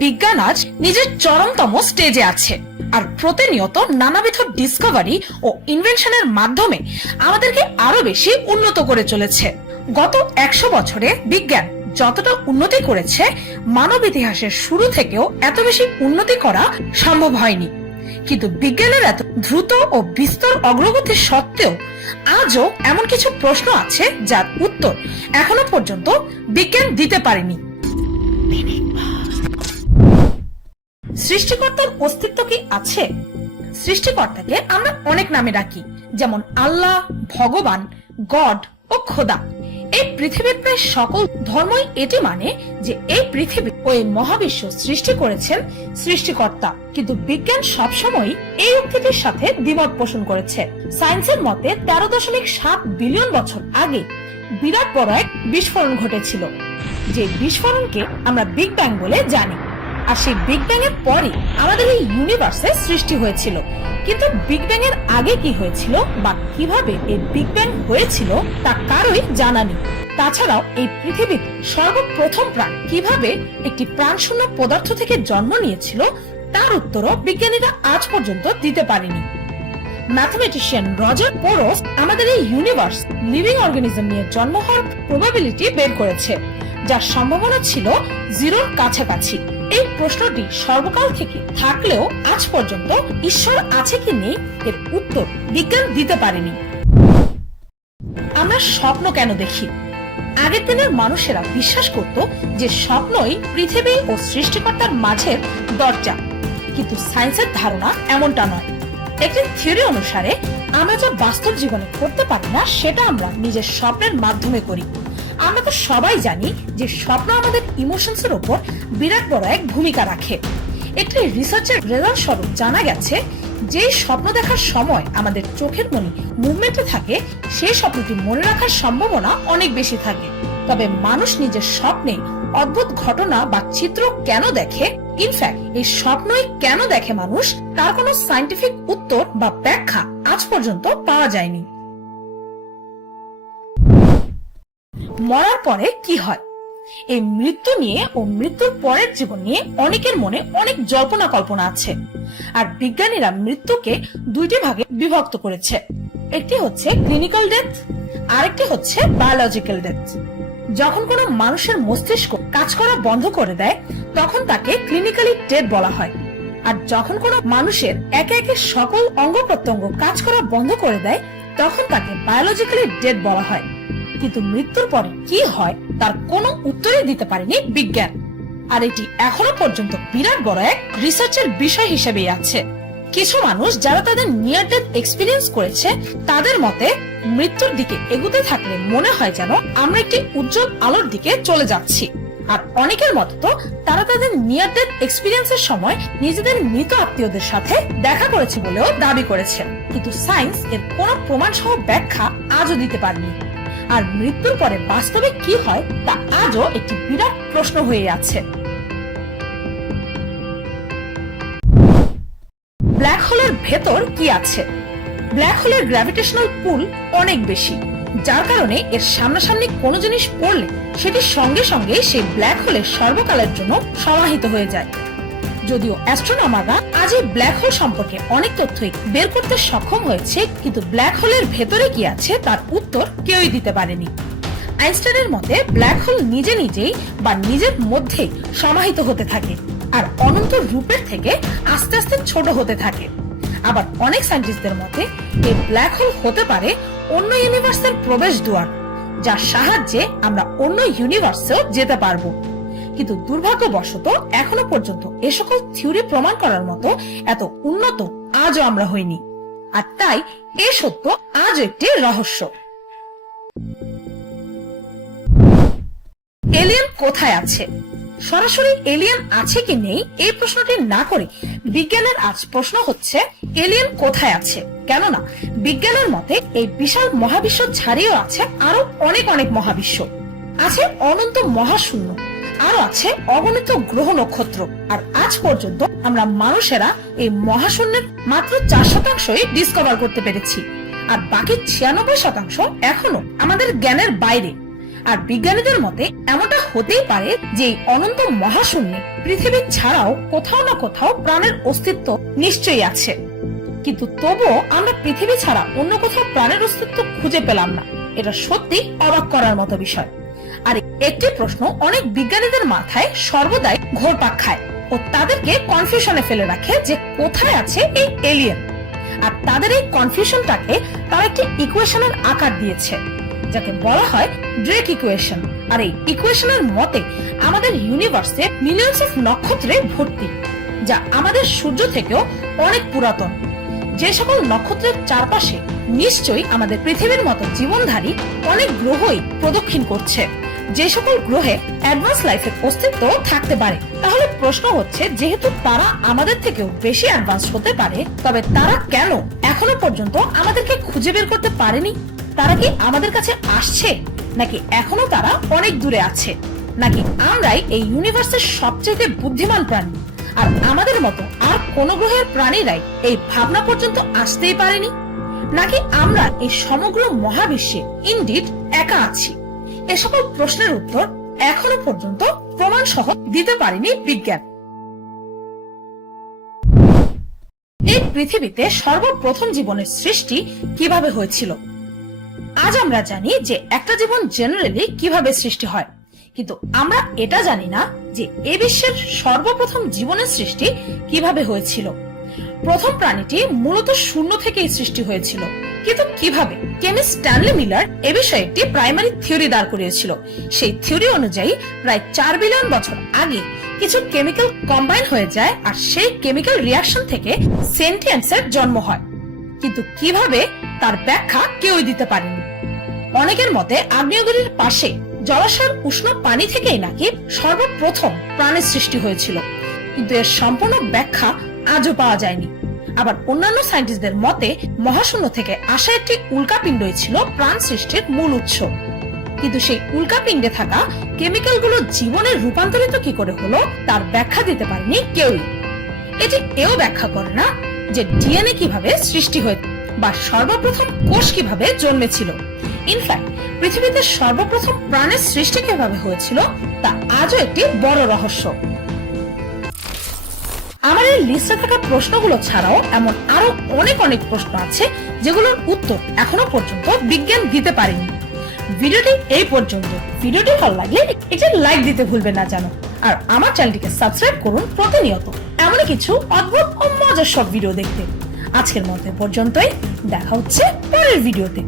বিজ্ঞান আজ নিজের চরমতম স্টেজে আছে, আর প্রতিনিয়ত নানাবিধ ডিসকভারি ও ইনভেনশনের মাধ্যমে আমাদেরকে আরো বেশি উন্নত করে চলেছে। গত 100 বছরে বিজ্ঞান যতটা উন্নতি করেছে, মানব ইতিহাসের শুরু থেকেও এত বেশি উন্নতি করা সম্ভব হয়নি। কিন্তু বিজ্ঞানের এত দ্রুত ও বিস্তর অগ্রগতি সত্ত্বেও আজও এমন কিছু প্রশ্ন আছে যার উত্তর এখনো পর্যন্ত বিজ্ঞান দিতে পারেনি। সৃষ্টিকর্তার অস্তিত্ব কি আছে? সৃষ্টিকর্তাকে আমরা অনেক নামে ডাকি, যেমন আল্লাহ, ভগবান, গড ও খোদা। এই পৃথিবীর প্রায় সকল ধর্মই এটি মানে যে এই পৃথিবী ও এই মহাবিশ্ব সৃষ্টি করেছেন সৃষ্টিকর্তা। কিন্তু বিজ্ঞান সবসময় এই উক্তিটির সাথে দ্বিমত পোষণ করেছে। সায়েন্সের মতে 13.7 বিলিয়ন বছর আগে বিরাট বড় এক বিস্ফোরণ ঘটেছিল, যে বিস্ফোরণকে আমরা বিগ ব্যাং বলে জানি। আর সেই বিগ ব্যাং এর পরে আমাদের এই ইউনিভার্সের সৃষ্টি হয়েছিল। কিন্তু বিগ ব্যাং এর আগে কি হয়েছিল বা কিভাবে এই বিগ ব্যাং হয়েছিল তা কারোই জানা নেই। তাছাড়াও এই পৃথিবীর সর্বপ্রথম প্রাণ কিভাবে একটি প্রাণশূন্য পদার্থ থেকে জন্ম নিয়েছিল তার উত্তরও বিজ্ঞানীরা আজ পর্যন্ত দিতে পারেনি। ম্যাথমেটিশিয়ান রজার পোরস আমাদের এই ইউনিভার্স লিভিং অর্গানিজম নিয়ে জন্ম হওয়ার প্রবাবিলিটি বের করেছে, যার সম্ভাবনা ছিল 0-র কাছাকাছি। এই প্রশ্নটি সর্বকাল থেকে থাকলেও আজ পর্যন্ত ঈশ্বর আছে কি নেই এর উত্তর বিজ্ঞান দিতে পারেনি। আমরা স্বপ্ন কেন দেখি? আগের দিনের মানুষেরা বিশ্বাস করত যে স্বপ্নই পৃথিবী ও সৃষ্টিকর্তার মাঝের দরজা, কিন্তু সায়েন্সের ধারণা এমনটা নয়। একটি থিওরি অনুসারে আমরা যা বাস্তব জীবনে করতে পারি না সেটা আমরা নিজের স্বপ্নের মাধ্যমে করি। আমরা তো সবাই জানি যে স্বপ্ন আমাদের ইমোশনস এর উপর বিরাট বড় এক ভূমিকা রাখে। একটি রিসার্চের রেজাল্ট স্বরূপ জানা গেছে যে স্বপ্ন দেখার সময় আমাদের চোখের মনি মুভমেন্টে থাকে, সেই স্বপ্নটি মনে রাখার সম্ভাবনা অনেক বেশি থাকে। তবে মানুষ নিজের স্বপ্নে অদ্ভুত ঘটনা বা চিত্র কেন দেখে, ইনফ্যাক্ট এই স্বপ্নই কেন দেখে মানুষ, তার কোনো সায়েন্টিফিক উত্তর বা ব্যাখ্যা আজ পর্যন্ত পাওয়া যায়নি। মরার পরে কি হয়? এই মৃত্যু নিয়ে ও মৃত্যুর পরের জীবন নিয়ে অনেকের মনে অনেক জল্পনা কল্পনা আছে। আর বিজ্ঞানীরা মৃত্যুকে দুইটি ভাগে বিভক্ত করেছে। একটি হচ্ছে ক্লিনিক্যাল ডেথ, আরেকটি হচ্ছে বায়োলজিক্যাল ডেথ। যখন কোনো মানুষের মস্তিষ্ক কাজ করা বন্ধ করে দেয় তখন তাকে ক্লিনিক্যালি ডেড বলা হয়। আর যখন কোনো মানুষের একে একে সকল অঙ্গ প্রত্যঙ্গ কাজ করা বন্ধ করে দেয় তখন তাকে বায়োলজিক্যালি ডেড বলা হয়। কিন্তু মৃত্যুর পরে কি হয় তার কোনো উত্তরই দিতে পারেনি বিজ্ঞান। আর এটি এখনো পর্যন্ত বিরাট বড় এক রিসার্চের বিষয় হিসেবেই আছে। কিছু মানুষ যারা তাদের নিয়ার ডেথ এক্সপিরিয়েন্স করেছে তাদের মতে মৃত্যুর দিকে এগুতে থাকলে মনে হয় যেন আমরা একটি উজ্জ্বল আলোর দিকে চলে যাচ্ছি। আর অনেকের মত তো তারা তাদের নিয়ার ডেথ এক্সপিরিয়েন্সের সময় নিজেদের মৃত আত্মীয়দের সাথে দেখা করেছে বলেও দাবি করেছে। কিন্তু সায়েন্স এর কোনো প্রমাণ সহ ব্যাখ্যা আজও দিতে পারেনি। আর মৃত্যুর পরে বাস্তবে কি হয় তা আজও একটি বিরাট প্রশ্ন হয়ে আছে। ব্ল্যাক হোলের ভেতর কি আছে? ব্ল্যাক হোলের গ্র্যাভিটেশনাল পুল অনেক বেশি, যার কারণে এর সামনাসামনি কোনো জিনিস পড়লে সেটি সঙ্গে সঙ্গে সেই ব্ল্যাক হোলের সর্বকালের জন্য সমাহিত হয়ে যায়। যদিও অ্যাস্ট্রোনমাররা আজ এই ব্ল্যাক হোল সম্পর্কে অনেক তথ্যই বের করতে সক্ষম হয়েছে, কিন্তু ব্ল্যাক হোলের ভেতরে কি আছে তার উত্তর কেউই দিতে পারেনি। আইনস্টাইনের মতে ব্ল্যাক হোল নিজে নিজেই বা নিজের মধ্যেই সমাহিত হতে থাকে আর অনন্ত রূপের থেকে আস্তে আস্তে ছোট হতে থাকে। আবার অনেক সায়েন্টিস্টদের মতে এই ব্ল্যাক হোল হতে পারে অন্য ইউনিভার্সের প্রবেশ দ্বার, যার সাহায্যে আমরা অন্য ইউনিভার্সেও যেতে পারবো। কিন্তু দুর্ভাগ্যবশত এখনো পর্যন্ত এ সকল থিওরি প্রমাণ করার মতো এত উন্নত আজও আমরা হইনি। আর তাই এ সত্য আজও একটি রহস্য। এলিয়েন কোথায় আছে? সরাসরি এলিয়েন আছে কি নেই এই প্রশ্নটি না করে বিজ্ঞানের আজ প্রশ্ন হচ্ছে এলিয়েন কোথায় আছে। কেননা বিজ্ঞানের মতে এই বিশাল মহাবিশ্ব ছাড়িয়েও আছে আরো অনেক অনেক মহাবিশ্ব, আছে অনন্ত মহাশূন্য, আরো আছে অগণিত গ্রহ নক্ষত্র। আর আজ পর্যন্ত আমরা মানুষেরা এই মহাশূন্যের মাত্র 4% ডিসকভার করতে পেরেছি, আর বাকি 96% এখনো আমাদের জ্ঞানের বাইরে। আর বিজ্ঞানীদের মতে এমনটা হতেই পারে যে এই অনন্ত মহাশূন্যে পৃথিবী ছাড়াও কোথাও না কোথাও প্রাণের অস্তিত্ব নিশ্চয়ই আছে, কিন্তু তবুও আমরা পৃথিবী ছাড়া অন্য কোথাও প্রাণের অস্তিত্ব খুঁজে পেলাম না। এটা সত্যি অবাক করার মতো বিষয়। আর একটি প্রশ্ন অনেক বিজ্ঞানীদের মাথায় সর্বদাই ঘুরপাক খায় ও তাদেরকে কনফিউশনে ফেলে রাখে যে কোথায় আছে এই এলিয়েন। আর তাদের এই কনফিউশনটাকে তারা একটি ইকুয়েশনের আকার দিয়েছে, যাকে বলা হয় ড্রেক ইকুয়েশন। আর এই ইকুয়েশনের মতে আমাদের ইউনিভার্সে মিলিয়নস অফ নক্ষত্রে ভর্তি, যা আমাদের সূর্য থেকেও অনেক পুরাতন। যে সকল নক্ষত্রের চারপাশে নিশ্চয়ই আমাদের পৃথিবীর মতো জীবনধারী অনেক গ্রহই প্রদক্ষিণ করছে, যে সকল গ্রহে অ্যাডভান্স লাইফের অস্তিত্ব থাকতে পারে। তাহলে প্রশ্ন হচ্ছে, যেহেতু তারা আমাদের থেকেও বেশি অ্যাডভান্স হতে পারে, তবে তারা কেন এখনো পর্যন্ত আমাদেরকে খুঁজে বের করতে পারেনি? তারা কি আমাদের কাছে আসছে, নাকি এখনো তারা অনেক দূরে আছে? নাকি আমরাই এই ইউনিভার্সের সবচেয়ে বুদ্ধিমান প্রাণী, আর আমাদের মতো আর কোন গ্রহের প্রাণীরাই এই ভাবনা পর্যন্ত আসতেই পারেনি? নাকি আমরা এই সমগ্র মহাবিশ্বে ইনডিড একা আছি? এ সকল প্রশ্নের উত্তর এখনো পর্যন্ত প্রমাণ সহ দিতে পারেনি বিজ্ঞান। এই পৃথিবীতে সর্বপ্রথম জীবনের সৃষ্টি কিভাবে হয়েছিল? আজ আমরা জানি যে একটা জীবন জেনারেলি কিভাবে সৃষ্টি হয়, কিন্তু আমরা এটা জানি না যে এ বিশ্বের সর্বপ্রথম জীবনের সৃষ্টি কিভাবে হয়েছিল। প্রথম প্রাণীটি মূলত শূন্য থেকেই সৃষ্টি হয়েছিল, কিন্তু কিভাবে? কেমিস্ট স্ট্যানলি মিলার এ বিষয়ে একটি প্রাইমারি থিওরি দাঁড় করিয়েছিল। সেই থিওরি অনুযায়ী প্রায় 4 বিলিয়ন বছর আগে কিছু কেমিক্যাল কম্বাইন হয়ে যায়, আর সেই কেমিক্যাল রিয়াকশন থেকে সেন্টিয়েন্সের জন্ম হয়। কিন্তু কিভাবে তার ব্যাখ্যা কেউই দিতে পারেনি। অনেকের মতে আগ্নেয়গিরির পাশে জলাশয়ের উষ্ণ পানি থেকেই নাকি সর্বপ্রথম প্রাণের সৃষ্টি হয়েছিল, কিন্তু এর সম্পূর্ণ ব্যাখ্যা আজও পাওয়া যায়নি। আবার অন্যান্য সায়েন্টিস্টদের মতে মহাশূন্য থেকে আসা একটি উল্কাপিণ্ডই ছিল প্রাণ সৃষ্টির মূল উৎস, কিন্তু সেই উল্কাপিণ্ডে থাকা কেমিক্যালগুলো জীবনে রূপান্তরিত কি করে হলো তার ব্যাখ্যা দিতে পারেনি কেউই। এটি এও ব্যাখ্যা করে না যে ডিএনএ কিভাবে সৃষ্টি হয় বা সর্বপ্রথম কোষ কিভাবে জন্মেছিল। ইনফ্যাক্ট পৃথিবীতে সর্বপ্রথম প্রাণের সৃষ্টি কিভাবে হয়েছিল তা আজও একটি বড় রহস্য। আমার এই লিস্টে থাকা প্রশ্নগুলো ছাড়াও এমন আরো অনেক অনেক প্রশ্ন আছে যেগুলোর উত্তর এখনো পর্যন্ত বিজ্ঞান দিতে পারেনি। ভিডিওটি এই পর্যন্ত। ভিডিওটি ভালো লাগলে একটি লাইক দিতে ভুলবেন না যেন, আর আমার চ্যানেলটিকে সাবস্ক্রাইব করুন প্রতিনিয়ত এমনই কিছু অদ্ভুত ও মজার সব ভিডিও দেখতে। আজকের মতো পর্যন্তই, দেখা হচ্ছে পরের ভিডিওতে।